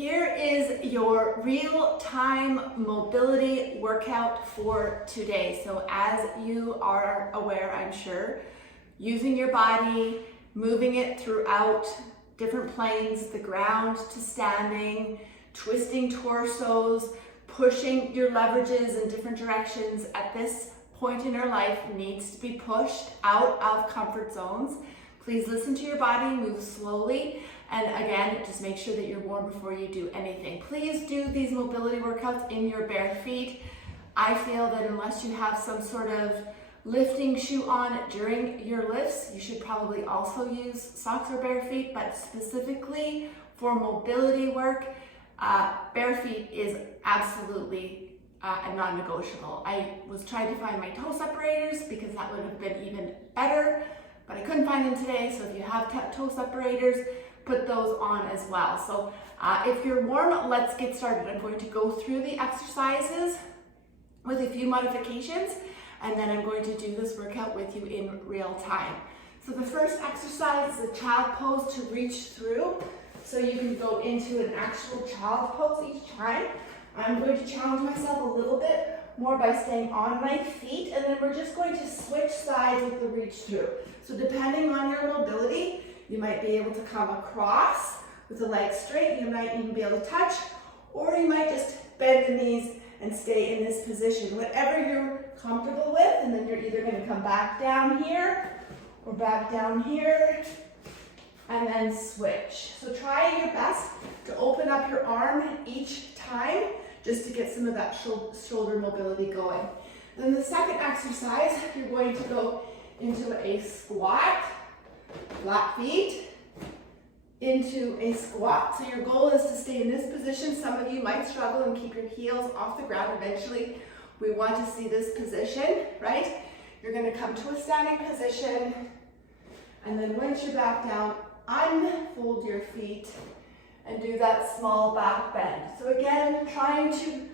Here is your real-time mobility workout for today. So as you are aware, I'm sure, using your body, moving it throughout different planes, the ground to standing, twisting torsos, pushing your leverages in different directions at this point in your life needs to be pushed out of comfort zones. Please listen to your body, move slowly, and again, just make sure that you're warm before you do anything. Please do these mobility workouts in your bare feet. I feel that unless you have some sort of lifting shoe on during your lifts, you should probably also use socks or bare feet, but specifically for mobility work, bare feet is absolutely a non-negotiable. I was trying to find my toe separators because that would have been even better, but I couldn't find them today. So if you have toe separators, put those on as well. So if you're warm, let's get started. I'm going to go through the exercises with a few modifications, and then I'm going to do this workout with you in real time. So the first exercise is a child pose to reach through. So you can go into an actual child pose each time. I'm going to challenge myself a little bit more by staying on my feet, and then we're just going to switch sides with the reach through. So depending on your mobility, you might be able to come across with the legs straight. You might even be able to touch, or you might just bend the knees and stay in this position, whatever you're comfortable with. And then you're either going to come back down here or back down here and then switch. So try your best to open up your arm each time just to get some of that shoulder mobility going. Then the second exercise, you're going to go into a squat, flat feet, into a squat. So your goal is to stay in this position. Some of you might struggle and keep your heels off the ground. Eventually, we want to see this position, right? You're going to come to a standing position, and then once you're back down, unfold your feet and do that small back bend. So again, trying to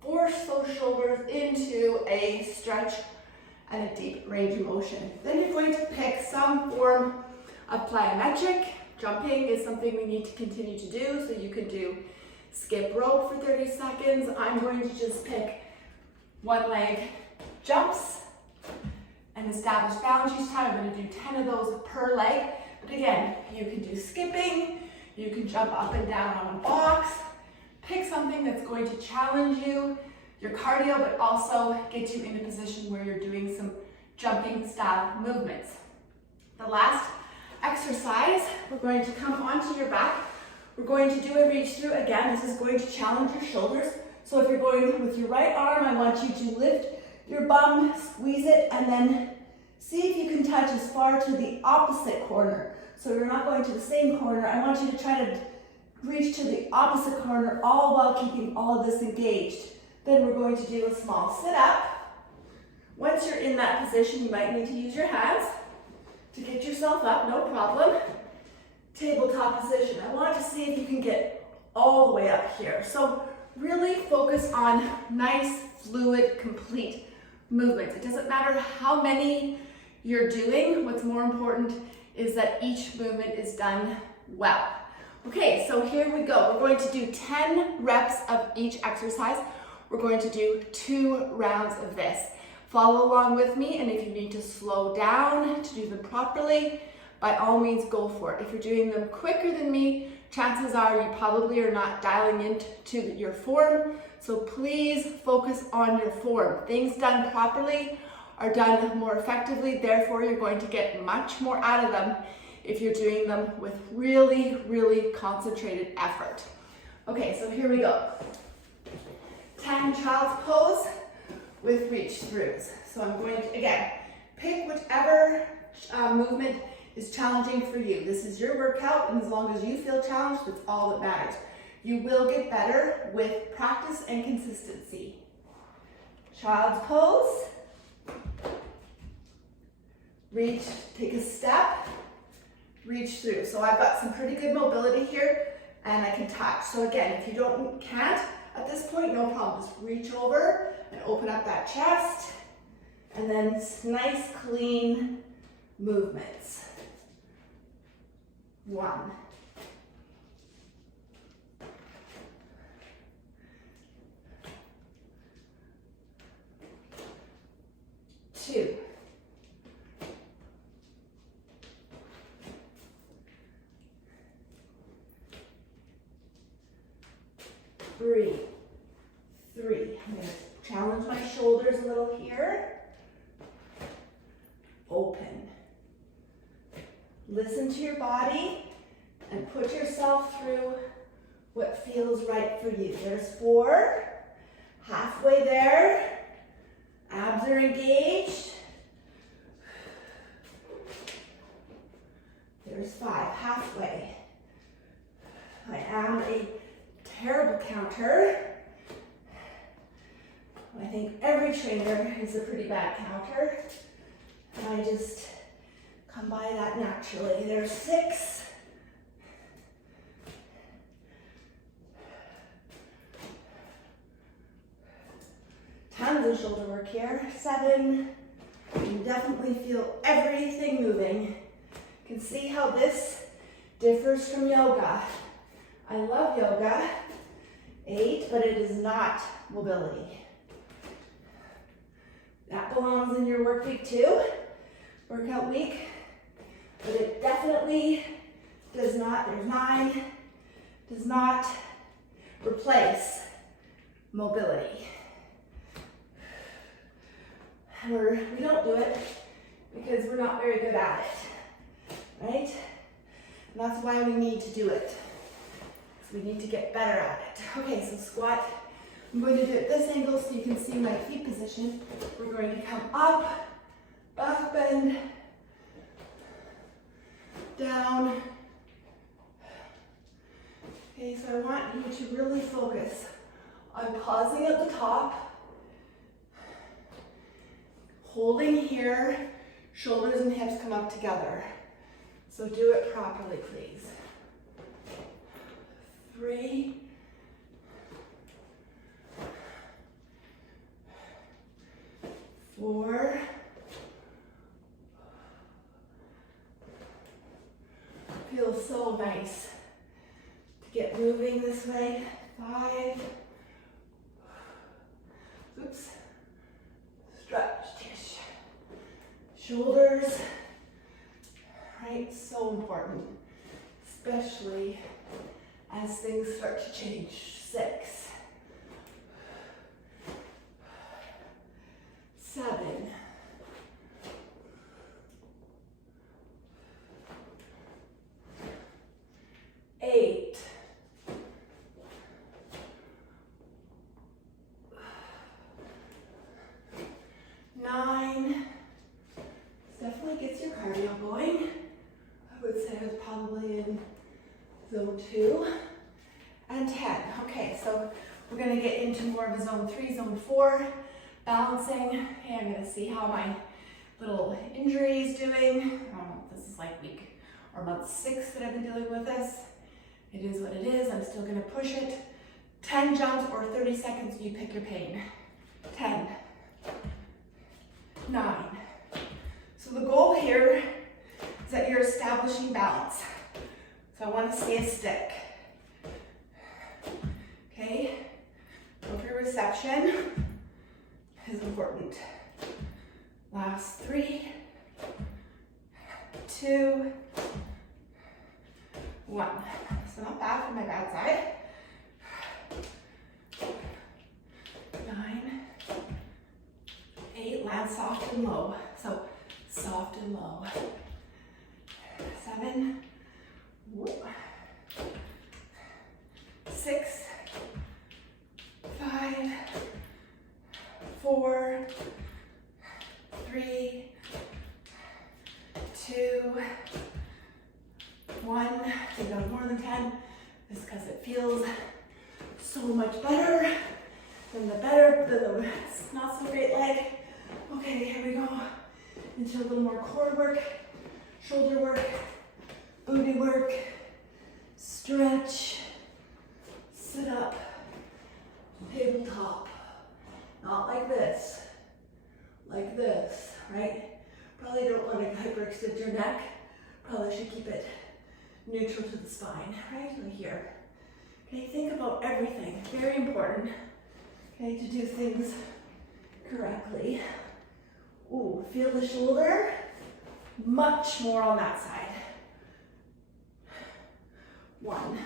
force those shoulders into a stretch and a deep range of motion. Then you're going to pick some form of plyometric. Jumping is something we need to continue to do, so you can do skip rope for 30 seconds. I'm going to just pick one leg jumps and establish balance each time. I'm going to do 10 of those per leg. But again, you can do skipping, you can jump up and down on a box. Pick something that's going to challenge you, your cardio, but also get you in a position where you're doing some jumping style movements. The last exercise, we're going to come onto your back. We're going to do a reach through. Again, this is going to challenge your shoulders. So if you're going with your right arm, I want you to lift your bum, squeeze it, and then see if you can touch as far to the opposite corner. So you're not going to the same corner. I want you to try to reach to the opposite corner, all while keeping all of this engaged. Then we're going to do a small sit-up. Once you're in that position, you might need to use your hands to get yourself up, no problem. Tabletop position. I want to see if you can get all the way up here. So really focus on nice, fluid, complete movements. It doesn't matter how many you're doing. What's more important is that each movement is done well. Okay, so here we go. We're going to do 10 reps of each exercise. We're going to do 2 rounds of this. Follow along with me, and if you need to slow down to do them properly, by all means go for it. If you're doing them quicker than me, chances are you probably are not dialing into your form, so please focus on your form. Things done properly are done more effectively, therefore you're going to get much more out of them if you're doing them with really, really concentrated effort. Okay, so here we go. 10 child's pose with reach throughs. So I'm going to, again, pick whichever movement is challenging for you. This is your workout, and as long as you feel challenged, that's all that matters. You will get better with practice and consistency. Child's pose. Reach, take a step, reach through. So I've got some pretty good mobility here, and I can touch. So again, if you can't at this point, no problem. Just reach over and open up that chest, and then nice, clean movements. 1, breathe. 3. I'm going to challenge my shoulders a little here. Open. Listen to your body and put yourself through what feels right for you. There's 4. Halfway there. Abs are engaged. There's 5. Halfway. I am a terrible counter. I think every trainer is a pretty bad counter. And I just come by that naturally. There's 6. Tons of shoulder work here. 7. You can definitely feel everything moving. You can see how this differs from yoga. I love yoga. 8, but it is not mobility. That belongs in your work week too, workout week, but it definitely does not, there's 9, does not replace mobility. We don't do it because we're not very good at it, right? And that's why we need to do it. So we need to get better at it. Okay, so squat. I'm going to do it this angle so you can see my feet position. We're going to come up, back bend, down. Okay, so I want you to really focus on pausing at the top, holding here, shoulders and hips come up together. So do it properly, please. 3. 4. Feels so nice to get moving this way. 5. Oops. Stretch, Tish. Shoulders, right? So important, especially as things start to change. 6. 7. 8. 9. Definitely gets your cardio going. I would say I was probably in zone 2. And 10. Okay, so we're going to get into more of a zone 3, zone 4. Balancing. Okay, I'm going to see how my little injury is doing. I don't know if this is like week or month 6 that I've been dealing with this. It is what it is. I'm still going to push it. 10 jumps or 30 seconds, you pick your pain. 10. 9. So the goal here is that you're establishing balance. So I want to see a stick. Okay? Proprioception is important. Last 3, 2, 1. So not bad from my bad side. 9, 8, land soft and low. So soft and low. 7, 6, 5, 4, 3, 2, 1. You go more than 10 just because it feels so much better than the not so great leg. Okay, here we go into a little more core work, shoulder work, booty work, stretch, sit up, tabletop. Not like this, right? Probably don't want to hyperextend your neck. Probably should keep it neutral to the spine, right? Like here. Okay, think about everything. Very important, okay, to do things correctly. Ooh, feel the shoulder. Much more on that side. 1.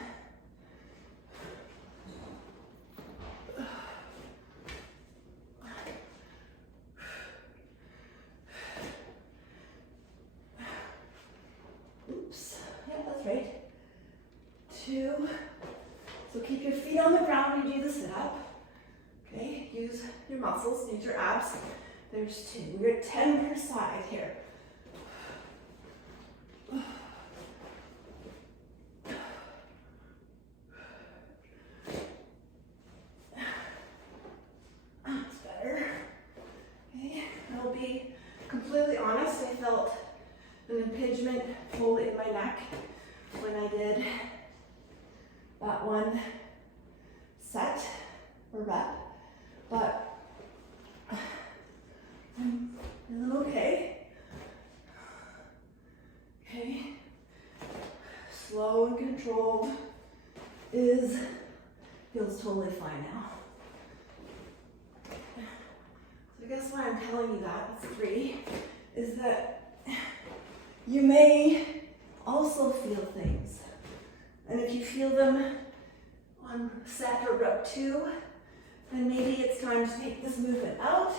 right? 2. So keep your feet on the ground when you do the sit-up. Okay, use your muscles, use your abs. There's 2. We're at 10 per side here. That's better. Okay, I'll be completely honest, I felt an impingement pull in my neck when I did that one set or rep, but I'm feeling okay. Okay, slow and controlled feels totally fine now. So I guess why I'm telling you that's 3 is that you may also feel things. And if you feel them on set or rep 2, then maybe it's time to take this movement out.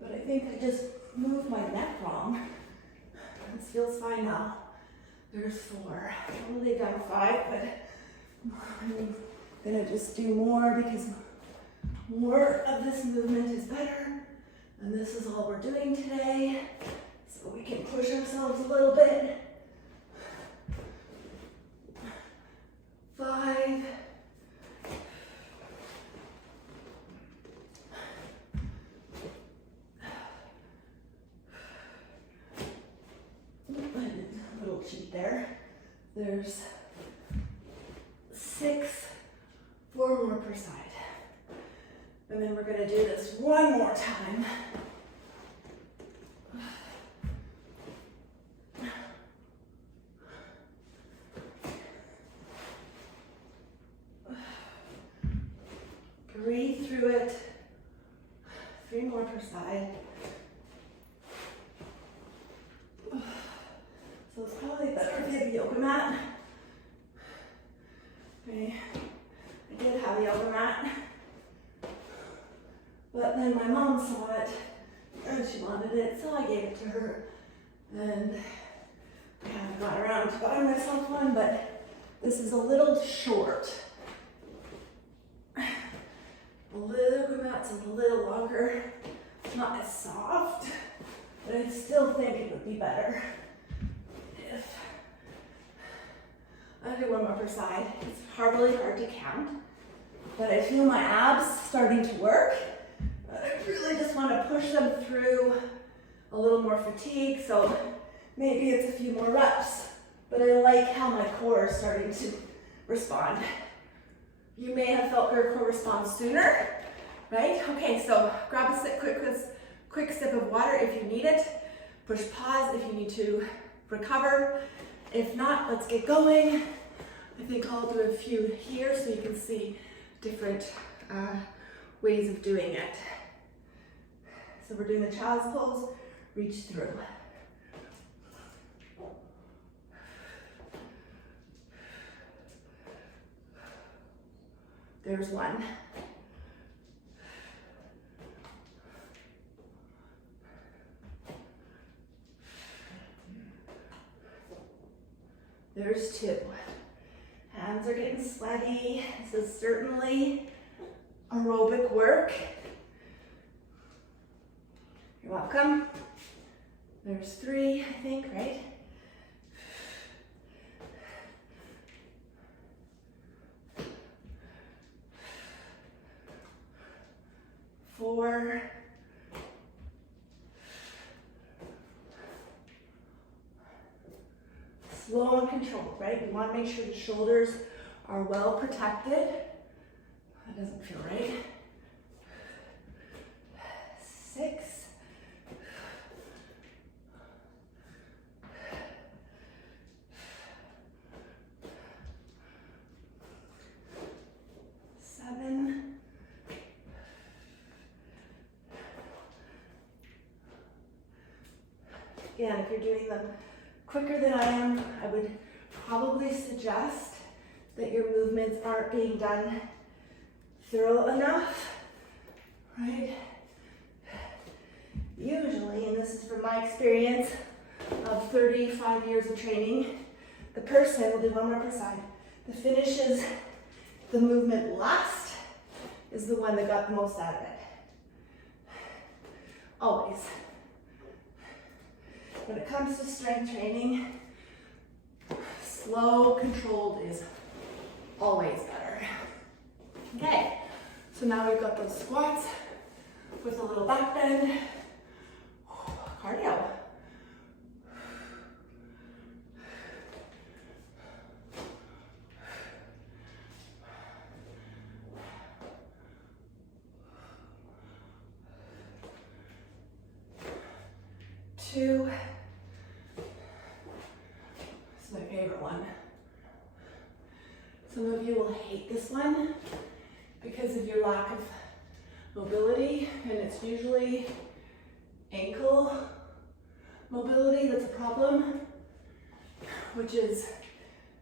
But I think I just moved my neck wrong. This feels fine now. There's 4. I've only done 5, but I'm gonna just do more because more of this movement is better. And this is all we're doing today. So we can push ourselves a little bit. 5. A little cheat there. There's 6, 4 more per side. And then we're gonna do this one more time. Breathe through it. 3 more per side. So it's probably better if you have a yoga mat. Okay, I did have a yoga mat, but then my mom saw it and she wanted it, so I gave it to her. And I haven't got around to buying myself one, but this is a little short. The yoga mat's a little longer, not as soft, but I still think it would be better if I do 1 more per side. It's really hard to count, but I feel my abs starting to work. I really just want to push them through a little more fatigue, so maybe it's a few more reps, but I like how my core is starting to respond. You may have felt your core respond sooner, right? Okay, so grab a quick sip of water if you need it. Push pause if you need to recover. If not, let's get going. I think I'll do a few here so you can see different ways of doing it. So we're doing the child's pose, reach through. There's 1. There's 2. Hands are getting sweaty. This is certainly aerobic work. You're welcome. There's 3, I think, right? 4. Slow and controlled, right? We want to make sure the shoulders are well protected. That doesn't feel right. 6. 7. Again, if you're doing them quicker than I am, I would probably suggest that your movements aren't being done thorough enough, right? Usually, and this is from my experience of 35 years of training, the person, we'll do one more per side, that finishes the movement last is the one that got the most out of it. Always. When it comes to strength training, slow, controlled is always better. Okay, so now we've got those squats with a little back bend. Cardio. Two. This is my favorite one. Some of you will hate this one because of your lack of mobility, and it's usually ankle mobility that's a problem, which is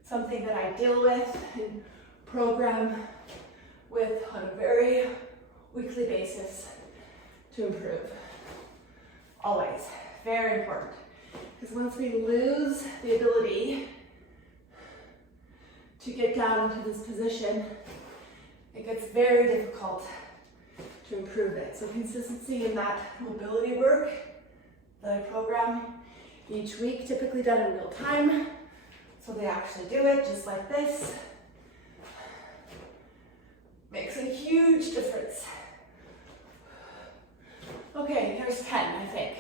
something that I deal with and program with on a very weekly basis to improve. Always, very important. Because once we lose the ability to get down into this position, it gets very difficult to improve it. So consistency in that mobility work that I program each week, typically done in real time. So they actually do it just like this. Makes a huge difference. Okay, here's 10, I think.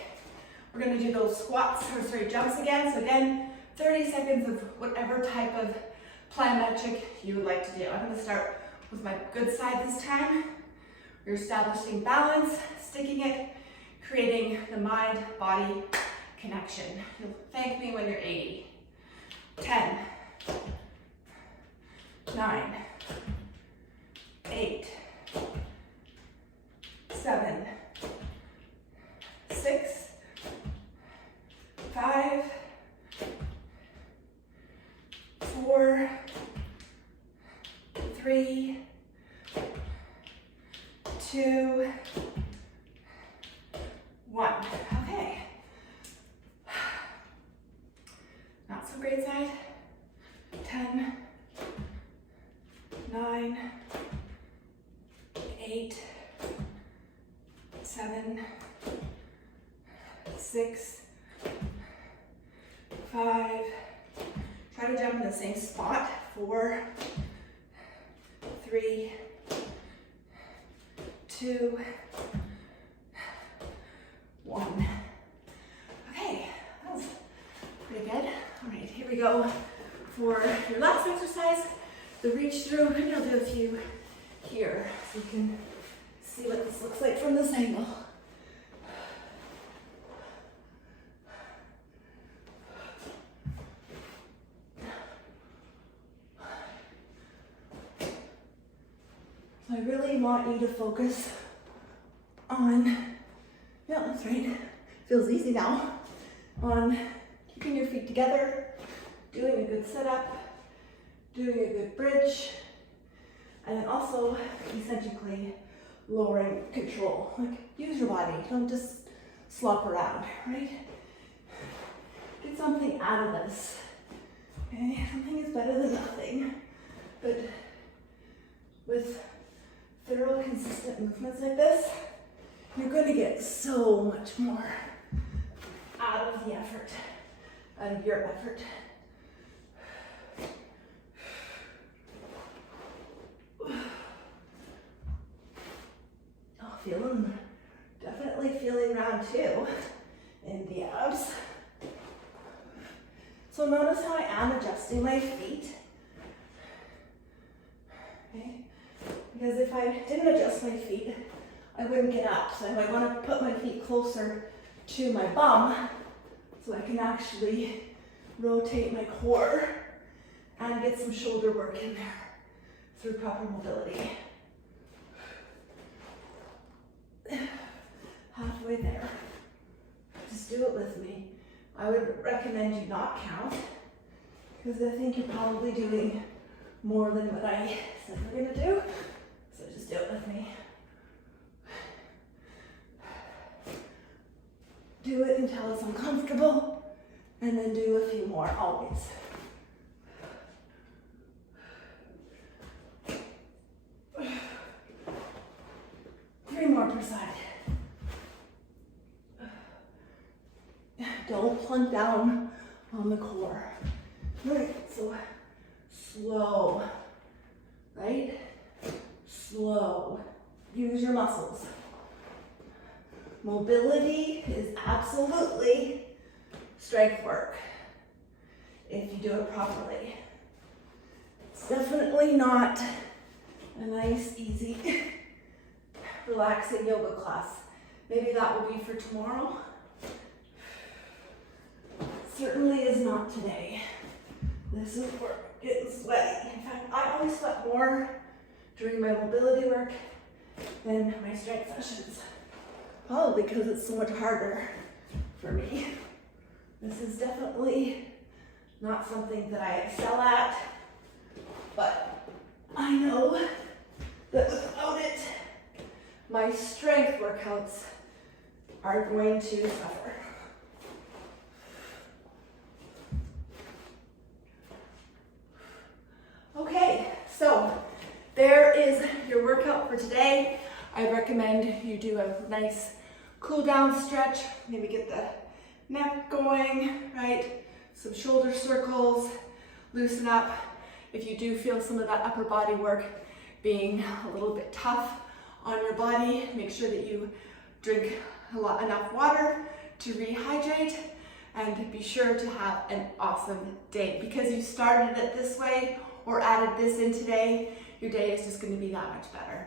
We're gonna do those squats, or sorry, jumps again. So again, 30 seconds of whatever type of plyometric you would like to do. I'm gonna start with my good side this time. You're establishing balance, sticking it, creating the mind-body connection. You'll thank me when you're 80. 10, 9, 8, 7, 6, 5, 4, 3, 2, 1. Okay. Not so great side. 10, 9, 8, 7, 6, 5. Try to jump in the same spot. 4, 3, 2, 1. Okay, that was pretty good. All right, here we go for your last exercise, the reach through. Maybe I'll do a few here so you can see what this looks like from this angle. So I really want you to focus on, yeah, that's right, feels easy now, on keeping your feet together, doing a good sit-up, doing a good bridge, and then also eccentrically lowering control. Like, use your body, don't just slop around, right? Get something out of this, okay? Something is better than nothing, but with thorough, consistent movements like this, you're going to get so much more out of the effort, out of your effort. Oh, definitely feeling round 2 in the abs. So notice how I am adjusting my feet. Okay. Because if I didn't adjust my feet, I wouldn't get up. So I want to put my feet closer to my bum so I can actually rotate my core and get some shoulder work in there through proper mobility. Halfway there. Just do it with me. I would recommend you not count because I think you're probably doing more than what I said we're going to do. So just do it with me. Do it until it's uncomfortable and then do a few more always. other side. Don't plunk down on the core. All right, so slow, right? Slow. Use your muscles. Mobility is absolutely strength work if you do it properly. It's definitely not a nice, easy, relaxing yoga class. Maybe that will be for tomorrow. Certainly is not today. This is where I'm getting sweaty. In fact, I always sweat more during my mobility work than my strength sessions. Probably because it's so much harder for me. This is definitely not something that I excel at, but I know that without it, my strength workouts are going to suffer. Okay, so there is your workout for today. I recommend you do a nice cool down stretch, maybe get the neck going, right? Some shoulder circles, loosen up. If you do feel some of that upper body work being a little bit tough on your body, make sure that you drink enough water to rehydrate, and be sure to have an awesome day. Because you started it this way or added this in today, your day is just going to be that much better.